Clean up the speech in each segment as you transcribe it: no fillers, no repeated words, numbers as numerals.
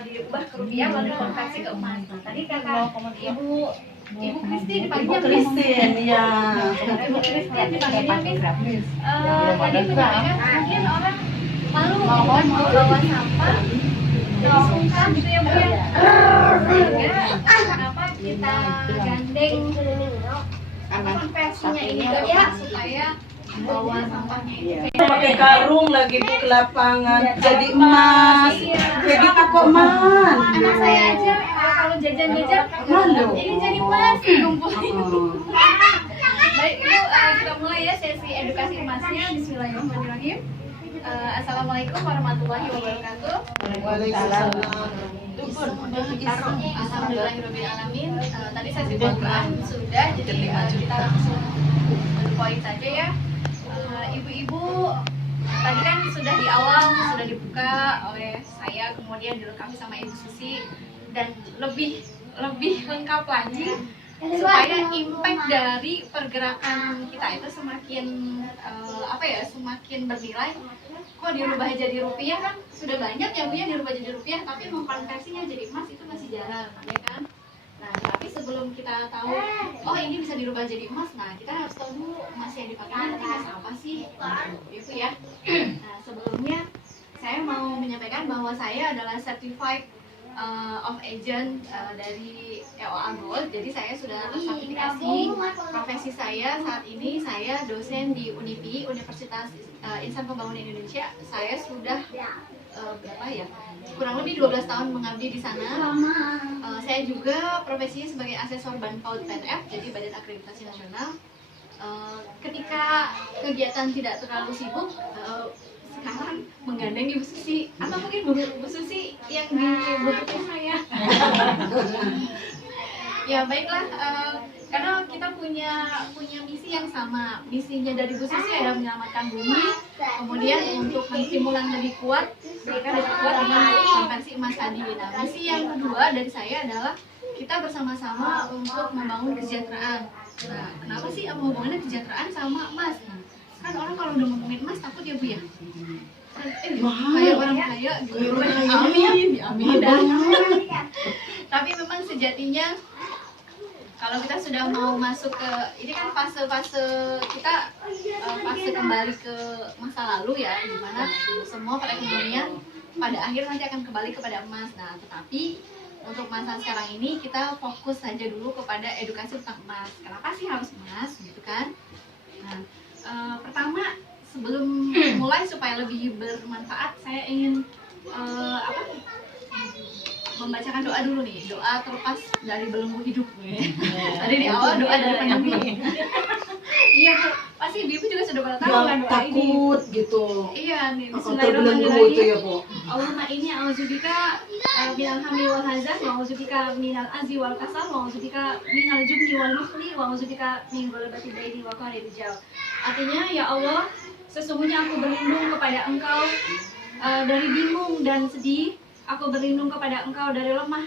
diubah ke rupiah lalu dikonversi ke emas. Nah, tadi kata Ibu Kristi dipanggilnya Kristin, ya. Ibu Kristi dipanggilnya Miss. Tadi menyampaikan mungkin orang malu kan mau bawa sampah jadi sungkan gitu ya Bu ya. Sehingga kenapa kita gandeng konversinya ini ya supaya bawa sampahnya itu Pakai karung lagi Bu ke lapangan, jadi emas, jadi toko emas. anak saya aja kalau jajan-jajan Malu. ini jadi emas dikumpulin. Baik Ibu, kita mulai ya sesi edukasi emasnya. Bismillahirrahmanirrahim. Assalamualaikum warahmatullahi wabarakatuh. Waalaikumsalam. Alhamdulillahirrahmanirrahim. Tadi sesi program sudah, jadi kita langsung ke poin saja ya. Ibu-ibu tadi kan sudah di awal sudah dibuka oleh saya, kemudian dilengkapi sama Ibu Susi, dan lebih lengkap lagi supaya impact dari pergerakan kita itu semakin semakin bernilai. Kok dirubah jadi rupiah kan sudah banyak ya Bu ya dirubah jadi rupiah, tapi mengkonversinya jadi emas itu masih jarang ya kan. Nah, tapi sebelum kita tahu oh ini bisa dirubah jadi emas, nah kita harus tahu dulu emas yang dipakai nanti emas apa sih gitu ya. Nah, sebelumnya saya mau menyampaikan bahwa saya adalah certified of agent dari EOA Gold. Jadi saya sudah sertifikasi. Profesi saya saat ini saya dosen di UNIPI, Universitas Insan Pembangunan Indonesia. Saya sudah kurang lebih 12 tahun mengabdi di sana. Saya juga profesinya sebagai asesor BANPAUD PNF, jadi Badan Akreditasi Nasional. Ketika kegiatan tidak terlalu sibuk, sekarang menggandeng Ibu Susi, atau mungkin Bu Susi yang dibutuhkan saya. Ya baiklah, karena kita punya misi yang sama. Misinya dari Bu Susi adalah menyelamatkan bumi, kemudian untuk menstimulan lebih kuat, mereka lebih kuat dengan konversi emas tadi. Nah, misi yang kedua dari saya adalah kita bersama-sama untuk membangun kesejahteraan. Nah, kenapa sih apa hubungannya kesejahteraan sama emas? Nah, kan orang kalau udah ngomongin emas takut ya Bu ya. Kayak orang kaya gitu. Amin. Tapi memang sejatinya kalau kita sudah mau masuk ke ini kan fase-fase kita fase kembali ke masa lalu ya, di mana semua perekonomian pada akhir nanti akan kembali kepada emas. Nah, tetapi untuk masa sekarang ini kita fokus saja dulu kepada edukasi tentang emas. Kenapa sih harus emas gitu kan? Nah, pertama sebelum mulai supaya lebih bermanfaat, saya ingin membacakan doa dulu nih, doa terlepas dari belenggu hidup. Tadi di awal doa dari pandemi. Iya Bu, pasti Ibu juga sudah pada tahu kan doa ini. Takut gitu. Iya nih, Terbelenggu itu ya Bu. Allahumma inni a'udzubika minal hamli wal hazan, wa a'udzubika minal azzi wal kasal, wa a'udzubika minal jubni wal bukhli, wa a'udzubika min ghalabati daini wa qahri rijal. Artinya, ya Allah, sesungguhnya aku berlindung kepada Engkau dari bingung dan sedih. Aku berlindung kepada Engkau dari lemah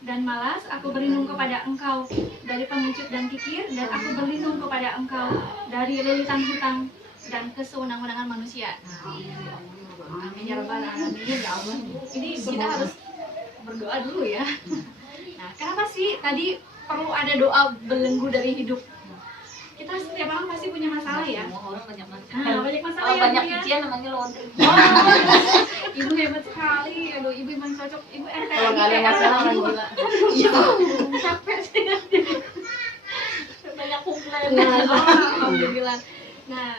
dan malas. Aku berlindung kepada Engkau dari pengecut dan kikir. Dan aku berlindung kepada Engkau dari lilitan hutang dan kesewenang-wenangan manusia. Amin ya rabbal alamin. Ya Allah, ini kita harus berdoa dulu ya. Nah, kenapa sih tadi perlu ada doa belenggu dari hidup? Kita setiap orang pasti punya masalah ya. Semua orang banyak masalah. Nah, banyak masalah ya. Banyak Bu, ya. ujian namanya laundry. Ibu hebat sekali. Aduh, Ibu emang cocok. Ibu RT. Kalau nggak ada masalah orang gila. Capek sih. Banyak komplain. Alhamdulillah. Nah,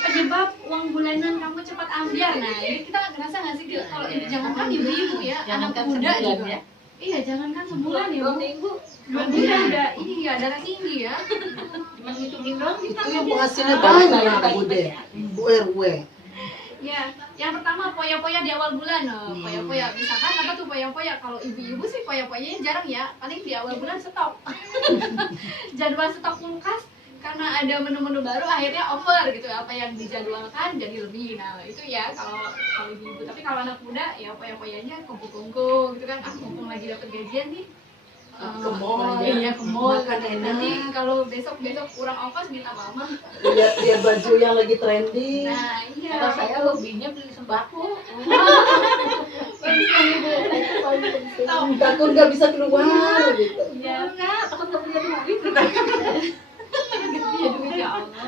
penyebab uang bulanan kamu cepat ambiar. Nah, ini kita ngerasa nggak sih kalau jangankan ibu-ibu ya, anak muda juga. Ya. Iya, jangankan sebulan ya, Bu. 2 minggu. 2 bulan udah iya darah tinggi ya. Cuma ngitungin doang. Itu yang penghasilannya banyak Bu deh. Bu RW. Ya, yang pertama poya-poya di awal bulan. Poya-poya, misalkan apa tuh poya-poya? Kalau ibu-ibu sih poya-poyanya jarang ya, paling di awal bulan stok. Jadwal stok kulkas karena ada menu-menu baru akhirnya over gitu, apa yang dijadwalkan jadi lebih. Nah itu ya kalau ibu-ibu. Tapi kalau anak muda ya poya-poyanya kumpul-kumpul gitu kan, mumpung lagi dapat gajian nih Ke mall. iya ke mall. Makan enak. Nanti kalau besok kurang ongkos minta mama. Lihat baju yang lagi trending. Nah iya. Kalau saya hobinya beli sembako. Bagus dong ibu. Tahu. Takut nggak bisa keluar gitu. Ya. Enggak, takut nggak punya duit. Iya duit ya Allah.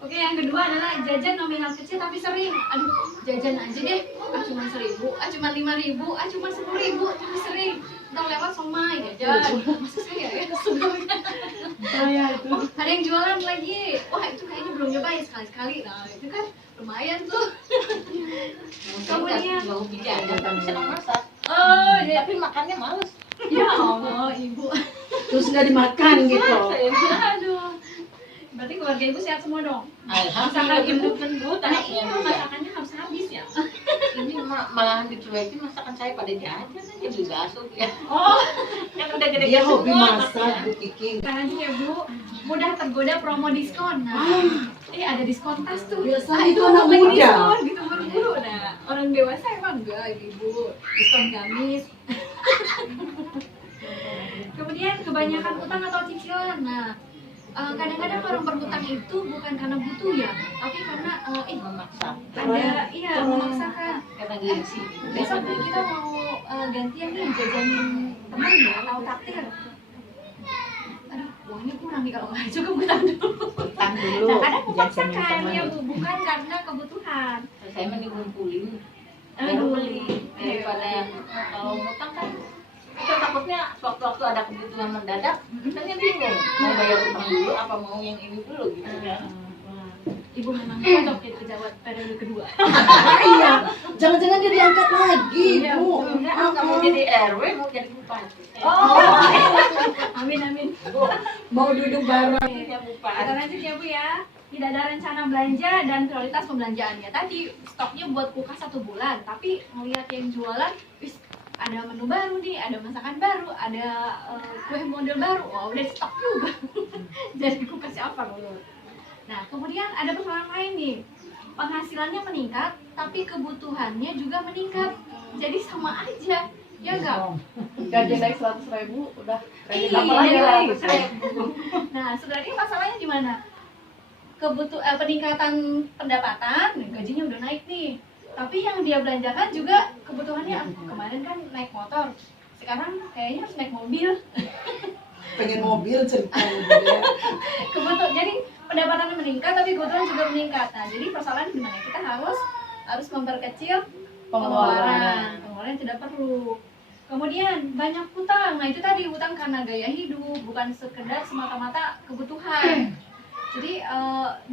Oke, yang kedua adalah jajan nominal kecil tapi sering. Aduh, jajan aja deh. Ah cuma 1.000, ah cuma 5.000, ah cuma 10.000, tapi sering. Ntar lewat somai jajan. Masa saya ya sebenarnya. Saya itu. Oh, ada yang jualan lagi. Wah, itu kayaknya belum nyoba ya sekali-sekali. Nah, itu kan lumayan tuh. Kemudian mau jajan tapi senang masak. oh, ya, Tapi makannya males. ya Allah, ibu. Terus nggak dimakan gitu. Aduh. Berarti keluarga ibu sehat semua dong? Alhamdulillah Ibu. gendut-gendut Nah, anaknya. iya, masakannya harus habis ya. Ini malahan dicuekin masakan saya pada jajan aja beli bakso ya. Oh, Kan udah gede-gede Dia hobi semua. masak, Bu Kiki. sekarang aja ya Bu, mudah tergoda promo diskon. Nah, ada diskon tas tuh. Biasanya Ah, itu anak lagi muda. diskon gitu buru-buru. Nah, orang dewasa emang enggak ibu. Diskon gamis. Kemudian kebanyakan utang atau cicilan. Nah, kadang-kadang orang berhutang itu bukan karena butuh ya, tapi karena Memaksa. ada memaksakan. Karena gengsi. Besok nih kita mau gantian nih jajanin teman ya, atau takdir. Aduh, wah ini kurang nih kalau nggak cukup utang dulu. Utang dulu. Nah, kadang Jangan memaksakan teman. ya Bu, bukan karena kebutuhan. Saya mending ngumpulin. Baru Aduh. beli daripada kalau ngutang kan kita takutnya sewaktu-waktu ada kebutuhan mendadak, kita bingung mau bayar utang dulu apa mau yang ini dulu gitu kan. Ibu memang cocok jadi pejabat periode kedua. Iya. Jangan-jangan dia diangkat lagi, Iya, Bu. Enggak, nggak mau jadi RW, mau jadi bupati. Oh, amin amin. Mau duduk bareng. Ya Kita bupati. lanjut ya Bu ya. Tidak ada rencana belanja dan prioritas pembelanjaannya. Tadi stoknya buat kulkas 1 bulan, tapi ngelihat yang jualan, wis ada menu baru nih, ada masakan baru, ada kue model baru. Wah, udah stok juga. Jadi kulkasnya apa dulu? Nah, kemudian ada persoalan lain nih. Penghasilannya meningkat, tapi kebutuhannya juga meningkat. Jadi sama aja. Ya enggak? Gaji naik 100.000 udah kredit Iya, apa lagi nih? Nah, sebenarnya masalahnya di mana? Peningkatan pendapatan, gajinya udah naik nih. Tapi yang dia belanjakan juga kebutuhannya kemarin kan naik motor. Sekarang kayaknya harus naik mobil. Pengen mobil ceritanya. Jadi pendapatannya meningkat tapi kebutuhan juga meningkat. Nah, jadi persoalannya di mana? Kita harus memperkecil pengeluaran. Pengeluaran tidak perlu. Kemudian banyak hutang. Nah, itu tadi hutang karena gaya hidup, bukan sekedar semata-mata kebutuhan. Jadi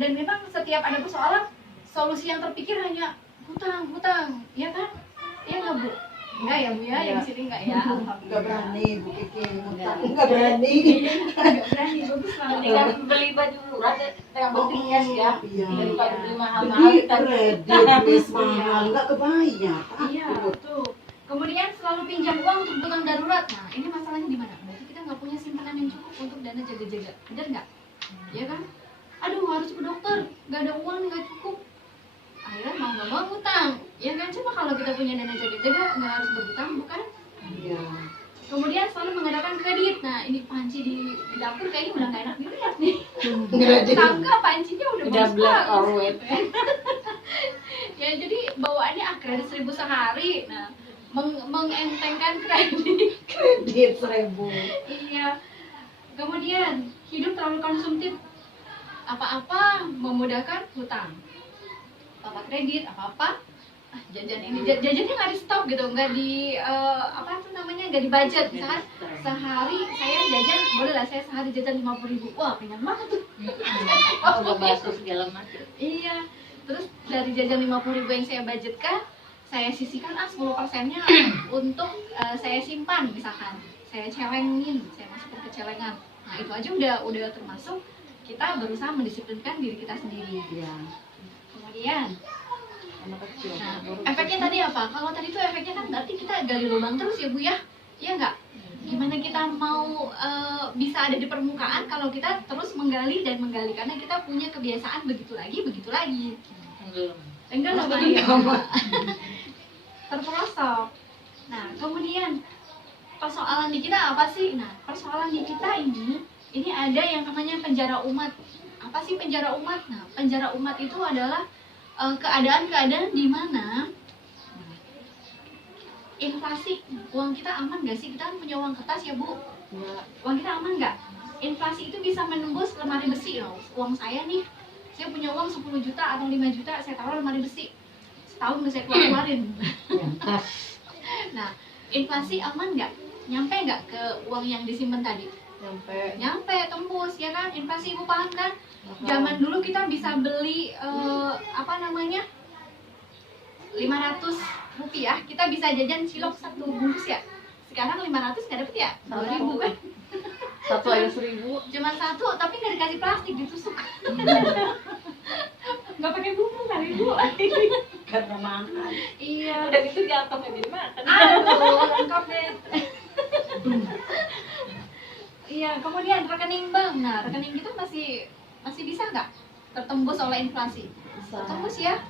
dan memang setiap ada persoalan, solusi yang terpikir hanya hutang, ya kan? Iya nggak Bu? Enggak ya Bu ya, yang di sini enggak ya? Nggak Alhamdulillah. berani, Bu Kiki. Nggak berani. Enggak berani, bagus lah. Mendingan beli baju murah deh, yang penting cash ya. Iya. Daripada beli mahal-mahal Tapi kita kredit, wis mahal, nggak kebayang. Iya, betul. Kemudian selalu pinjam uang untuk kebutuhan darurat. Nah, ini masalahnya di mana? Berarti kita nggak punya simpanan yang cukup untuk dana jaga-jaga. Benar nggak? Iya kan? Aduh, harus ke dokter, nggak ada uang, nggak cukup. Akhirnya mau nggak mau utang. Ya kan? Cuma kalau kita punya dana jaga-jaga, nggak harus berutang, bukan? Iya. Kemudian selalu mengadakan kredit. Nah, ini panci di dapur kayaknya udah nggak enak dilihat nih. Kredit. Tangga pancinya udah udah bagus black banget. or white. Ya jadi bawaannya kredit 1.000 sehari. Nah, mengentengkan kredit. Kredit 1.000. Iya. Kemudian hidup terlalu konsumtif. Apa-apa memudahkan hutang. Apa kredit, apa-apa jajan ini. Jajannya nggak di stop gitu, nggak di apa tuh namanya, nggak di budget. Misalkan sehari saya jajan, boleh lah saya sehari jajan 50.000. Wah, kenyang banget tuh. Udah bakso segala macam. Iya. Terus dari jajan 50.000 yang saya budgetkan, saya sisihkan 10%-nya untuk saya simpan misalkan. Saya celengin, saya masukin ke celengan. Nah, itu aja udah termasuk kita berusaha mendisiplinkan diri kita sendiri. Iya. Kemudian, Anak kecil. nah, efeknya tadi apa? Kalau tadi tuh efeknya kan berarti kita gali lubang terus ya Bu ya? Iya nggak? Gimana kita mau bisa ada di permukaan kalau kita terus menggali dan menggali, karena kita punya kebiasaan begitu lagi. Enggak lah Bang. Terperosok. Nah, kemudian persoalan di kita apa sih? Nah, persoalan di kita ini ada yang namanya penjara umat. Apa sih penjara umat? Nah, penjara umat itu adalah keadaan-keadaan di mana inflasi, uang kita aman nggak sih? Kita kan punya uang kertas ya Bu. Ya. Uang kita aman nggak? Inflasi itu bisa menembus lemari besi loh. Uang saya nih, saya punya uang 10 juta atau 5 juta, saya taruh lemari besi. Setahun nggak saya keluarin. Nah, inflasi aman nggak? Nyampe nggak ke uang yang disimpan tadi? Nyampe, tembus ya kan? Inflasi Ibu paham kan? Zaman dulu kita bisa beli apa namanya? 500 rupiah, kita bisa jajan cilok 1 bungkus ya. Sekarang 500 nggak dapet ya? 2.000 kan? Satu aja 1.000. Cuma satu, tapi nggak dikasih plastik, ditusuk. Nggak pakai bumbu kali Bu. Karena mahal. Iya. Udah gitu jatuh nggak jadi makan. Aduh, lengkap deh. Iya, kemudian rekening bank. Nah, rekening kita masih bisa nggak tertembus oleh inflasi? Tertembus ya.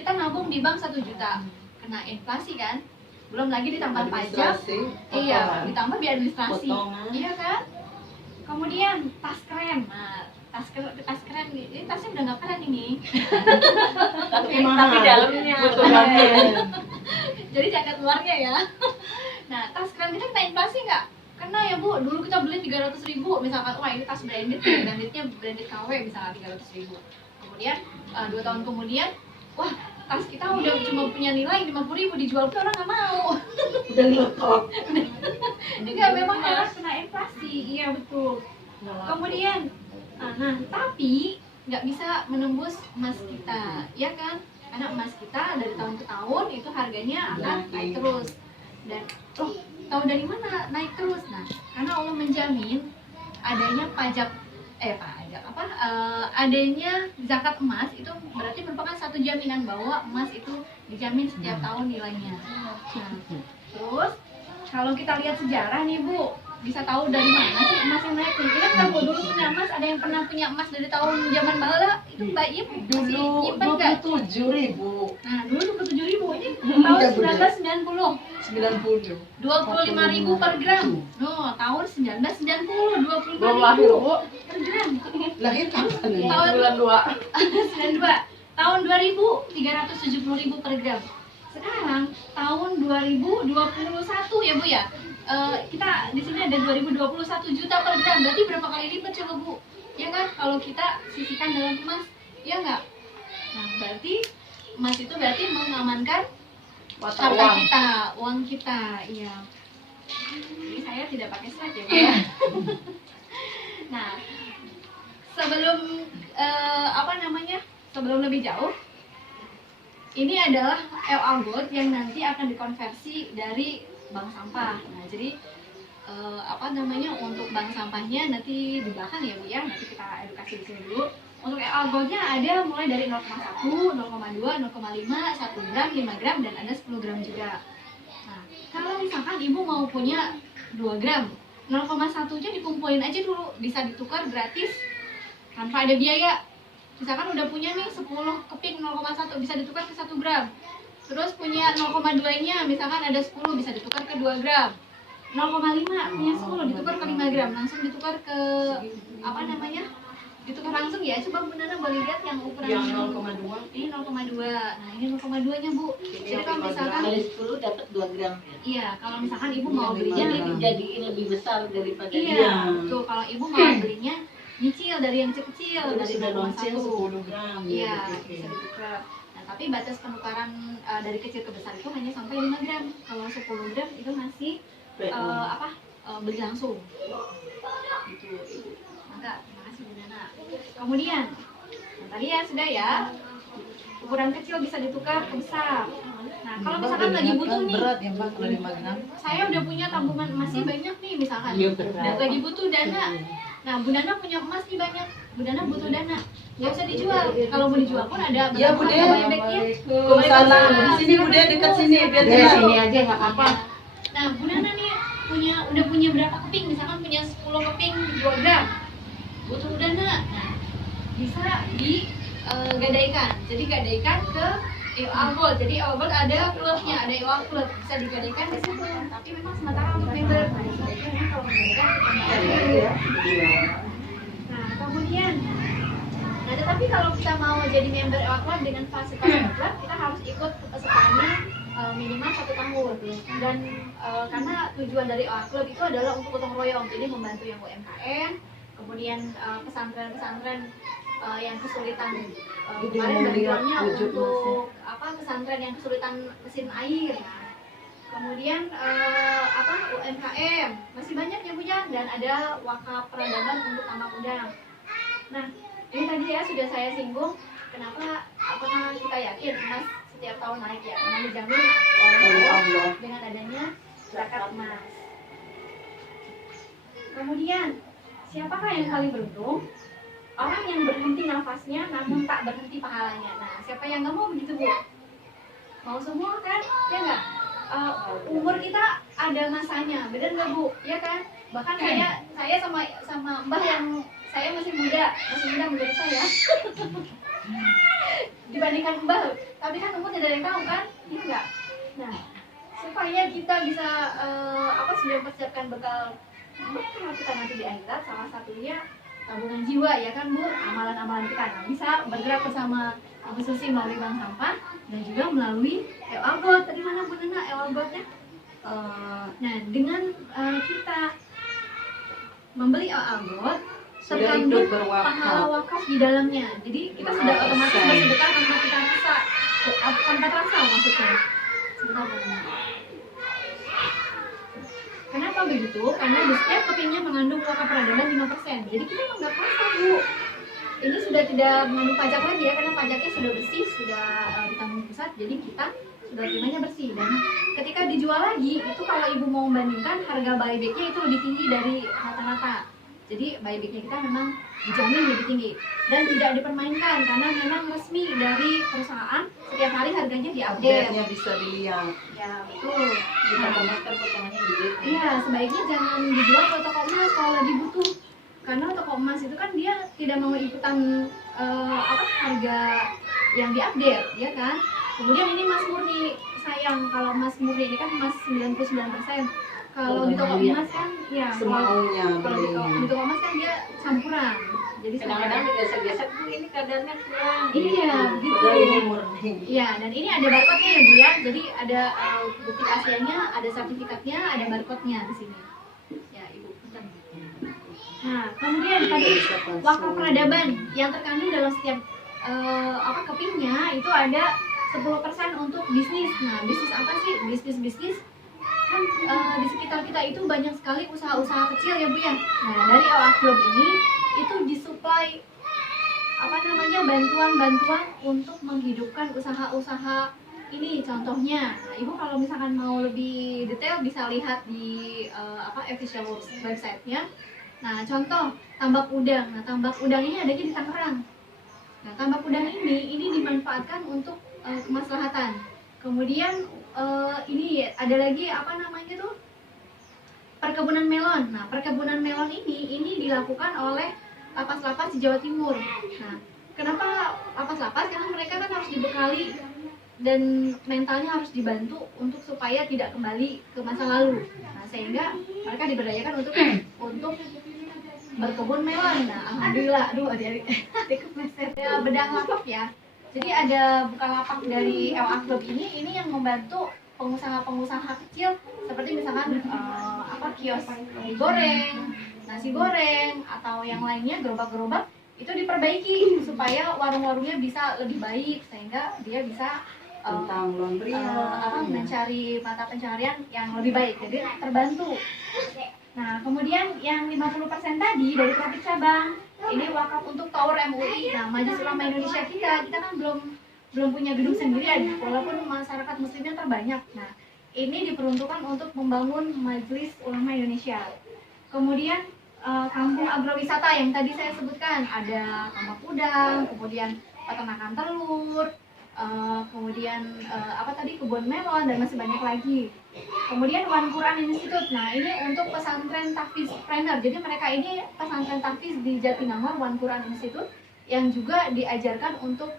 Kita nabung di bank 1 juta, kena inflasi kan? Belum lagi ditambah pajak. Iya, ditambah biaya administrasi. Potongan. Iya kan? Kemudian tas keren. Nah, tas keren nih. Ini tasnya udah nggak keren ini. Tapi dalamnya. Betul banget. Jadi jaket luarnya ya. Nah, tas keren kita kena inflasi nggak? Kena ya Bu. Dulu kita beli 300.000, misalkan, wah ini tas branded, brandednya branded KW misalnya 300.000. Kemudian 2 tahun kemudian, wah tas kita udah cuma punya nilai 50.000, dijual pun orang nggak mau. Udah ngelotok. Enggak, memang karena kena inflasi. Iya betul. Kemudian, nah tapi nggak bisa menembus emas kita, ya kan? Karena emas kita dari tahun ke tahun itu harganya akan naik terus. Dan tahu dari mana naik terus? Nah, karena Allah menjamin adanya adanya zakat emas itu berarti merupakan satu jaminan bahwa emas itu dijamin setiap tahun nilainya. Nah, terus kalau kita lihat sejarah nih Bu, bisa tahu dari mana sih emas yang naik? Ingat nggak Bu, dulu punya emas, ada yang pernah punya emas dari tahun zaman bala itu Mbak Im masih Dulu nyimpen nggak? 27.000. Nah, dulu 27.000, ini tahun 1990. 90. 25.000 per gram. No, tahun 1990, 25.000 per gram. Lahir kapan? Tahun Bulan 2. 92. Tahun 2000, 370.000 per gram. Sekarang tahun 2021 ya Bu ya. Kita di sini ada 2021 juta per gram. Berarti berapa kali lipat coba Bu? Ya kan? Kalau kita sisihkan dalam emas, ya enggak? Nah, berarti emas itu berarti mengamankan harta kita, uang kita, iya. Ini saya tidak pakai slide ya Bu ya. Nah, sebelum sebelum lebih jauh, ini adalah LA Gold yang nanti akan dikonversi dari bank sampah. Nah, jadi untuk bank sampahnya nanti di belakang ya Bu ya. Nanti kita edukasi di sini dulu. Untuk LA Gold-nya ada mulai dari 0,1, 0,2, 0,5, 1 gram, 5 gram, dan ada 10 gram juga. Nah, kalau misalkan Ibu mau punya 2 gram, 0,1-nya dikumpulin aja dulu, bisa ditukar gratis tanpa ada biaya. Misalkan udah punya nih 10 keping 0,1 bisa ditukar ke 1 gram. Terus punya 0,2-nya misalkan ada 10 bisa ditukar ke 2 gram. 0,5 punya 10 ditukar ke 5 gram, langsung ditukar ke ditukar langsung ya. Coba Bu Nana boleh lihat yang ukuran Yang 0,2. ini 0,2. Nah, ini 0,2-nya Bu. Jadi kalau misalkan Kali 10 dapat 2 gram ya. iya, kalau misalkan Ibu mau Iya, belinya lima gram. Jadi lebih besar daripada iya, tuh kalau Ibu mau belinya nyicil dari yang kecil Terus dari sudah launching 0,1. 10 gram. Iya, Oke. bisa ditukar. Nah, tapi batas penukaran dari kecil ke besar itu hanya sampai 5 gram. Kalau 10 gram itu masih beli langsung. Gitu. Maka terima kasih Bu Nana. Kemudian, tadi ya sudah ya. Ukuran kecil bisa ditukar ke besar. Nah, kalau misalkan lagi butuh nih, berat ya Pak kalau 5 gram. saya udah punya tabungan emasnya banyak nih misalkan. Iya, berat. Dan lagi butuh dana. Nah, Bu Nana punya emas nih banyak. Bu Nana butuh dana. Nggak usah dijual. Kalau mau dijual pun ada Iya Bu De. buyback-nya. Waalaikumsalam. Di sini Bu De dekat sini biar Di jelas. sini aja nggak apa-apa. Nah, Bu Nana nih udah punya berapa keping? Misalkan punya 10 keping 2 gram. Butuh dana. Nah, bisa digadaikan. Jadi gadaikan ke LA Gold. Jadi LA Gold ada klubnya, ada LA Club. Bisa digadaikan di situ. Tapi memang sementara untuk member. Nah, sebaiknya memang kalau menggadaikan kita member. Nah, kemudian tapi kalau kita mau jadi member LA Club dengan fasilitas klub, kita harus ikut seperti minimal 1 tahun. Dan karena tujuan dari OA Club itu adalah untuk gotong royong, jadi membantu yang UMKM, kemudian pesantren-pesantren yang kesulitan, kemarin bantuannya untuk pesantren yang kesulitan mesin air. Nah, kemudian UMKM masih banyak ya Bu ya, dan ada wakaf peradaban untuk anak muda. Nah, ini tadi ya sudah saya singgung kenapa apakah kita yakin emas setiap tahun naik ya, karena dijamin oleh Allah dengan adanya zakat emas. Kemudian siapakah yang paling beruntung? Orang yang berhenti nafasnya namun tak berhenti pahalanya. Nah, siapa yang nggak mau begitu Bu? Mau semua kan? Ya nggak? Umur kita ada masanya, benar nggak Bu? Ya kan? Bahkan saya sama Mbah yang saya masih muda menurut saya dibandingkan Mbah. Tapi kan umur tidak ada yang tahu kan? Iya nggak? Nah, supaya kita bisa sudah mempersiapkan bekal kita nanti di akhirat, salah satunya tabungan jiwa ya kan Bu, amalan-amalan kita. Nah, bisa bergerak bersama Ibu Susi melalui bank sampah dan juga melalui Elgold. Tadi mana Bu Nena Elgoldnya? Nah, dengan kita membeli Elgold terkandung pahala wakaf di dalamnya. Jadi kita sudah otomatis bersedekah tanpa kita rasa, tanpa terasa maksudnya. Sebentar Bu Nena. Kenapa begitu? Karena di setiap kepingnya mengandung wakaf peradaban 5%. Jadi kita nggak kerasa Bu. Ini sudah tidak mengandung pajak lagi ya, karena pajaknya sudah bersih, sudah ditanggung pusat. Jadi kita sudah terimanya bersih. Dan ketika dijual lagi, itu kalau Ibu mau membandingkan, harga buybacknya itu lebih tinggi dari rata-rata. Jadi buybacknya kita memang dijamin lebih tinggi dan tidak dipermainkan, karena memang resmi dari perusahaan, setiap hari harganya diupdate. Bisa dilihat. Ya betul. Kita komentar potongannya gede. Iya, sebaiknya jangan dijual ke toko emas kalau lagi butuh, karena toko emas itu kan dia tidak mau ikutan harga yang diupdate, ya kan. Kemudian ini emas murni, sayang kalau emas murni ini kan emas 99%. Kalau di toko emas kan ya semaunya. Kalau di toko emas kan dia campuran. Jadi Kadang-kadang digesek-gesek Bu, ini kadarnya kurang. Iya, gitu. Padahal ini murni. Iya, dan ini ada barcode-nya ya Bu ya. Jadi ada bukti aslinya, ada sertifikatnya, ada barcode-nya di sini. Ya, Ibu. Bentar. Nah, kemudian tadi wakaf peradaban yang terkandung dalam setiap kepingnya itu ada 10% untuk bisnis. Nah, bisnis apa sih? Bisnis kan di sekitar kita itu banyak sekali usaha-usaha kecil ya Bu ya. Nah, dari OA Club ini itu disuplai bantuan-bantuan untuk menghidupkan usaha-usaha ini. Contohnya, nah, Ibu kalau misalkan mau lebih detail bisa lihat di official website-nya. Nah, contoh tambak udang. Nah, tambak udang ini adanya di Tangerang. Nah, tambak udang ini dimanfaatkan untuk kemaslahatan. Kemudian ini ada lagi perkebunan melon. Nah, perkebunan melon ini dilakukan oleh lapas-lapas di Jawa Timur. Nah, kenapa lapas-lapas? Karena mereka kan harus dibekali dan mentalnya harus dibantu untuk supaya tidak kembali ke masa lalu. Nah, sehingga mereka diberdayakan untuk berkebun melon. Nah, alhamdulillah, adik-adik kepleset. Bedah lapak ya. Jadi ada Bukalapak dari LA Club ini yang membantu pengusaha-pengusaha kecil seperti misalkan kios nasi goreng atau yang lainnya, gerobak-gerobak itu diperbaiki supaya warung-warungnya bisa lebih baik, sehingga dia bisa tentang mencari mata pencaharian yang lebih baik, jadi terbantu. Nah, kemudian yang 50% tadi dari profit cabang ini wakaf untuk Tower MUI. Nah, Majelis Ulama Indonesia kita kan belum punya gedung sendiri, walaupun masyarakat muslimnya terbanyak. Nah, ini diperuntukkan untuk membangun Majelis Ulama Indonesia. Kemudian kampung agrowisata yang tadi saya sebutkan, ada tambak udang, kemudian peternakan telur, kemudian kebun melon, dan masih banyak lagi. Kemudian One Quran Institute. Nah, ini untuk pesantren tahfiz trainer. Jadi mereka ini pesantren tahfiz di Jatinangor, One Quran Institute, yang juga diajarkan untuk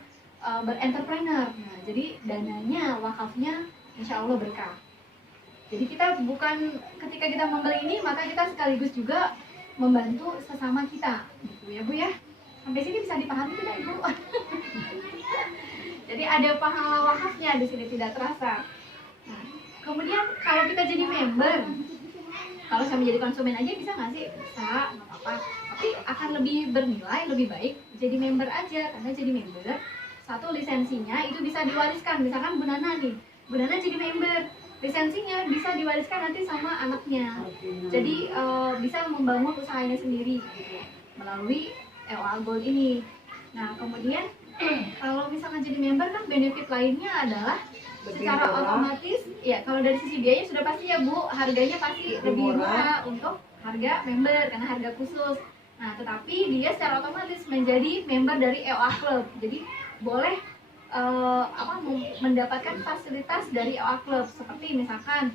berentrepreneur. Nah, jadi dananya, wakafnya insya Allah berkah. Jadi kita bukan ketika kita membeli ini, maka kita sekaligus juga membantu sesama kita, gitu ya Bu ya. Sampai sini bisa dipahami tidak Ibu? Jadi ada pahala wakafnya di sini, tidak terasa. Kemudian kalau kita jadi member, kalau saya menjadi konsumen aja bisa nggak sih? Bisa, nggak apa-apa. Tapi akan lebih bernilai, lebih baik jadi member aja. Karena jadi member, satu lisensinya itu bisa diwariskan. Misalkan Bu Nana nih, Bu Nana jadi member, lisensinya bisa diwariskan nanti sama anaknya. Jadi bisa membangun usahanya sendiri gitu, melalui EOA Gold ini. Nah kemudian kalau misalkan jadi member kan benefit lainnya adalah secara otomatis ya, kalau dari sisi biaya sudah pasti ya Bu, harganya pasti lebih murah untuk harga member karena harga khusus. Nah tetapi dia secara otomatis menjadi member dari EOA Club, jadi boleh mendapatkan fasilitas dari EOA Club, seperti misalkan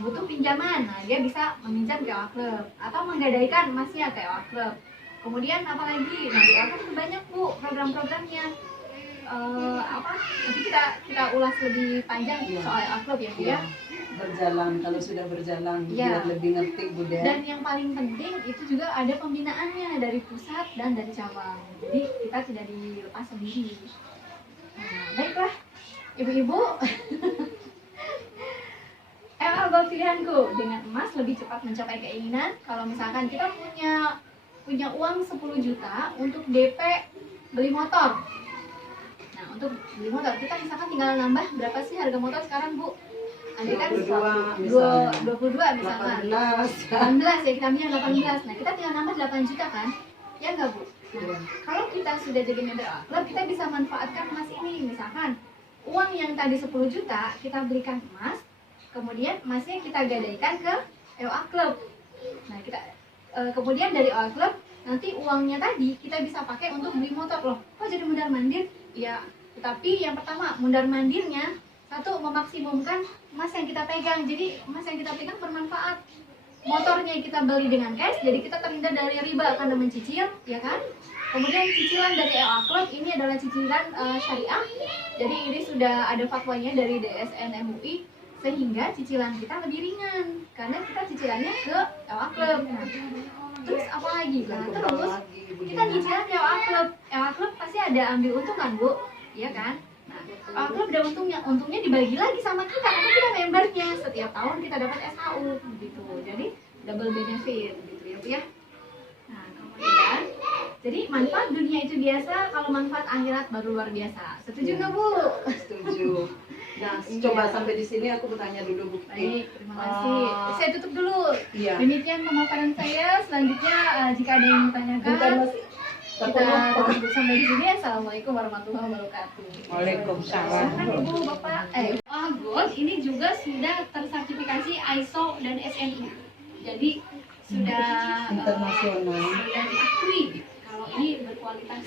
butuh pinjaman, nah dia bisa meminjam ke EOA Club atau menggadaikan emasnya ke EOA Club. Kemudian apalagi, nah di EOA Club banyak Bu program-programnya. Nanti kita ulas lebih panjang soal EOA Club ya Bu ya. Berjalan, kalau sudah berjalan Ya. biar lebih ngerti Bu Den. Dan yang paling penting itu juga ada pembinaannya dari pusat dan dari cabang. Jadi kita tidak dilepas sendiri. Nah, baiklah ibu-ibu. EOA Gold pilihanku, dengan emas lebih cepat mencapai keinginan. Kalau misalkan kita punya uang 10 juta untuk DP beli motor. Nah, untuk beli motor kita misalkan tinggal nambah berapa sih harga motor sekarang Bu? Ada kan 22 misalkan. 18 ya, kita ambil yang 18. Nah, kita tinggal nambah 8 juta kan? Ya enggak Bu? Nah, kalau kita sudah jadi member EOA Club, kita bisa manfaatkan emas ini. Misalkan uang yang tadi 10 juta kita belikan emas, kemudian emasnya kita gadaikan ke EOA Club. Nah, kita kemudian dari EOA Club nanti uangnya tadi kita bisa pakai untuk beli motor. Loh, kok jadi mundar mandir? Ya, tetapi yang pertama mundar mandirnya satu memaksimumkan emas yang kita pegang. Jadi emas yang kita pegang bermanfaat. Motornya kita beli dengan cash, jadi kita terhindar dari riba karena mencicil, ya kan? Kemudian cicilan dari EOA Club ini adalah cicilan syariah. Jadi ini sudah ada fatwanya dari DSN MUI, sehingga cicilan kita lebih ringan karena kita cicilannya ke EOA Club. Nah, terus apa lagi? Nah, terus kita cicilan ke EOA Club. EOA Club pasti ada ambil untung kan Bu? Iya kan? Nah, EOA Club ada untungnya dibagi lagi sama kita karena kita membernya. Setiap tahun kita dapat SHU gitu. Jadi double benefit gitu ya Bu ya. Nah, kemudian jadi manfaat dunia itu biasa, kalau manfaat akhirat baru luar biasa. Setuju nggak Bu? Setuju. Nah, coba sampai di sini aku bertanya dulu Bu. Baik, terima kasih. Saya tutup dulu. Iya. Demikian pemaparan saya. Selanjutnya jika ada yang ditanyakan, Bukan masih kita tutup sampai di sini. Assalamualaikum warahmatullahi wabarakatuh. Waalaikumsalam. Silakan Ibu, Bapak. EOA Gold ini juga sudah tersertifikasi ISO dan SNI. Jadi sudah internasional. diakui kalau ini berkualitas.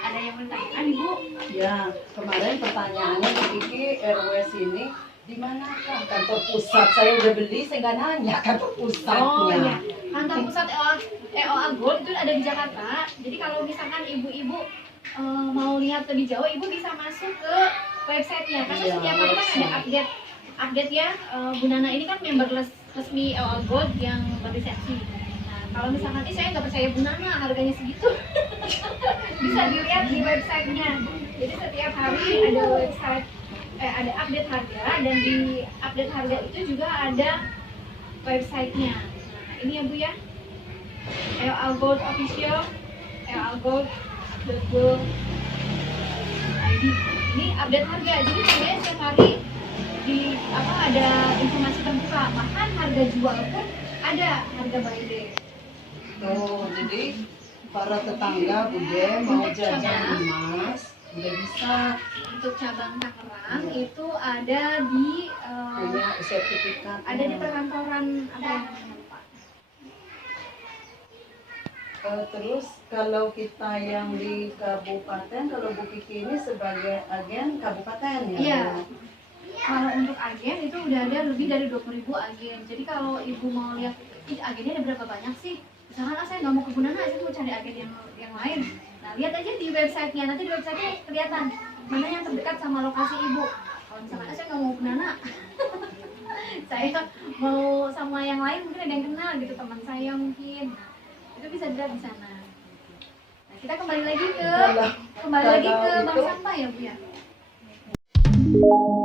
Ada yang bertanya Ibu? Ya, kemarin pertanyaannya Bu Kiki, RW sini di manakah kantor pusat? Saya udah beli, saya nggak nanya kantor pusatnya. Oh iya, kantor pusat EOA Gold itu ada di Jakarta. Jadi kalau misalkan ibu-ibu mau lihat lebih jauh, ibu bisa masuk ke websitenya. Karena Iya, setiap hari kan ada update ya. Bu Nana ini kan member resmi EOA Gold yang berlisensi. Nah, kalau misalkan saya nggak percaya Bu Nana harganya segitu, bisa dilihat di websitenya. Jadi setiap hari ada website, ada update harga, dan di update harga itu juga ada websitenya. Nah, ini ya Bu ya, EOA Gold Official, EOA Gold ID. Ini update harga, jadi sebenarnya setiap hari ada informasi terbuka, bahkan harga jual pun ada, harga buy day. Oh, jadi para tetangga Bude mau jajan emas udah bisa. Untuk cabang Tangerang itu ada di Punya sertifikat. ada di perkantoran apa ya namanya, lupa. Terus kalau kita yang di kabupaten, kalau Bu Kiki ini sebagai agen kabupaten ya? Iya. Kalau untuk agen itu udah ada lebih dari 20.000 agen. Jadi kalau ibu mau lihat agennya ada berapa banyak sih? Misalkan saya nggak mau ke Gunana, saya mau cari agen yang lain. Nah, lihat aja di websitenya. Nanti di websitenya kelihatan mana yang terdekat sama lokasi ibu. Kalau misalkan saya nggak mau ke Gunana, saya mau sama yang lain, mungkin ada yang kenal gitu, teman saya mungkin. Nah, itu bisa dilihat di sana. Nah, kita kembali lagi ke bank sampah ya Bu ya. Assalamualaikum.